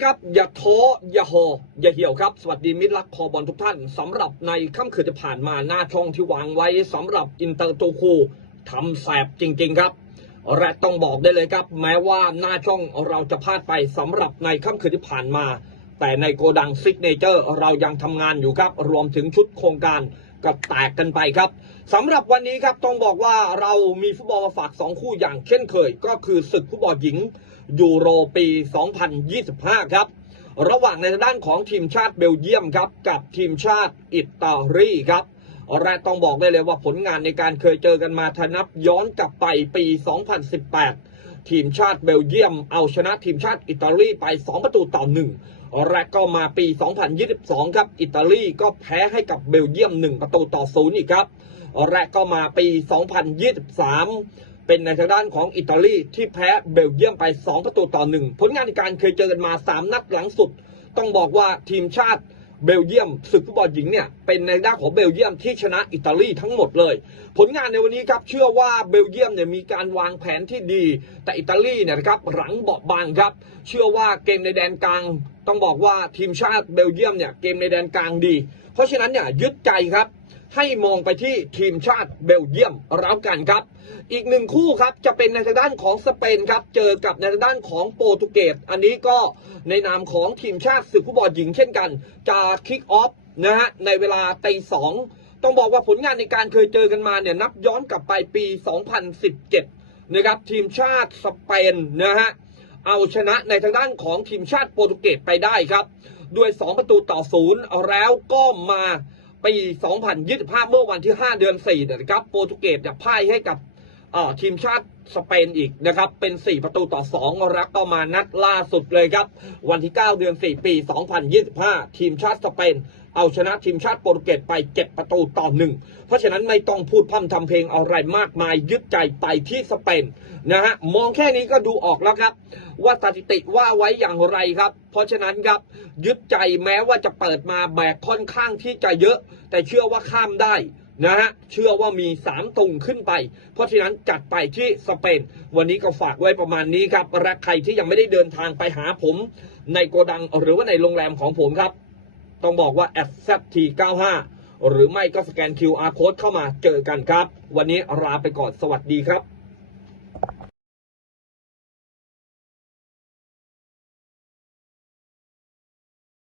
อย่าโฮยาเหี่ยวครับ สวัสดีมิตรรักคอบอลทุกท่านสำหรับในค่ำคืนที่ผ่านมาหน้าช่องที่วางไว้สำหรับอินเตอร์ตูคูทำแสบจริง ๆ ครับและต้องบอกได้เลยครับ แม้ว่าหน้าช่องเราจะพลาดไปสำหรับในค่ำคืนที่ผ่านมา แต่ในโกดังซิกเนเจอร์เรายังทำงานอยู่ครับ รวมถึงชุดโครงการ ก็แตกกันไปครับสำหรับวันนี้ครับต้องบอกว่าเรามีฟุตบอลมาฝาก 2 คู่อย่างเช่นเคย ก็คือศึกฟุตบอลหญิงยูโรปี 2025 ครับ ระหว่างในด้านของทีมชาติเบลเยียมครับ กับทีมชาติอิตาลีครับแรกต้องบอกได้เลยว่าผลงานในการเคยเจอกันมาทนับย้อนกลับไปปี 2018 ทีมชาติเบลเยียม เอาชนะทีมชาติอิตาลีไป 2 ประตูต่อหนึ่งและก็มาปี 2022 ครับอิตาลีก็แพ้ให้กับเบลเยียม 1 ประตูต่อศูนย์อีกครับและก็มาปี 2023 เป็นในทางด้านของอิตาลีที่แพ้เบลเยียมไป 2 ประตูต่อหนึ่งผลงานในการเคยเจอกันมา 3 นัดหลังสุด ต้องบอกว่าทีมชาติ เบลเยียมศึกฟุตบอลหญิงเนี่ยเป็นในด้านของเบลเยียมที่ชนะอิตาลีทั้งหมดเลย ผลงานในวันนี้ครับเชื่อว่าเบลเยียมเนี่ยมีการวางแผนที่ดี แต่อิตาลีเนี่ยนะครับหลังเบาบางครับ เชื่อว่าเกมในแดนกลาง ต้องบอกว่าทีมชาติเบลเยียมเนี่ยเกมในแดนกลางดี เพราะฉะนั้นเนี่ยยึดใจครับให้มองไปที่ทีมชาติเบลเยียมแล้วกันครับ อีกหนึ่งคู่ครับจะเป็นในทางด้านของสเปนครับเจอกับในทางด้านของโปรตุเกสอันนี้ก็ในนามของทีมชาติศึกฟุตบอลหญิงเช่นกัน จะคิกออฟนะฮะในเวลาตีสองต้องบอกว่าผลงานในการเคยเจอกันมาเนี่ยนับย้อนกลับไปปี 2017 นะครับทีมชาติสเปนนะฮะ เอาชนะในทางด้านของทีมชาติโปรตุเกสไปได้ครับ ด้วย 2 ประตูต่อศูนย์แล้วก็มาปี 2025 เมื่อวันที่ 5 เดือน4นะครับโปรตุเกสจะพ่ายให้กับ ทีมชาติสเปนอีกนะครับ เป็น 4 ประตูต่อ 2 แล้วก็มานัดล่าสุดเลยครับ วันที่ 9 เดือน 4 ปี 2025 ทีมชาติสเปน เอาชนะทีมชาติโปรตุเกสไป 7 ประตูต่อหนึ่งเพราะฉะนั้นไม่ต้องพูดพร่ำทำเพลงอะไรมากมายยึดใจไปที่สเปนนะฮะมองแค่นี้ก็ดูออกแล้วครับ ว่าสถิติว่าไว้อย่างไรครับ เพราะฉะนั้นครับยึดใจแม้ว่าจะเปิดมาแบกค่อนข้างที่จะเยอะ แต่เชื่อว่าข้ามได้ นะฮะเชื่อว่ามี 3ตุงขึ้นไป เพราะฉะนั้นจัดไปที่สเปน วันนี้ก็ฝากไว้ประมาณนี้ครับรักใครที่ยังไม่ได้เดินทางไปหาผม ในโกดังหรือว่าในโรงแรมของผมครับ ต้องบอกว่า s z t 95หรือไม่ก็สแกน QR code เข้ามาเจอกันครับ วันนี้ลาไปก่อนสวัสดีครับ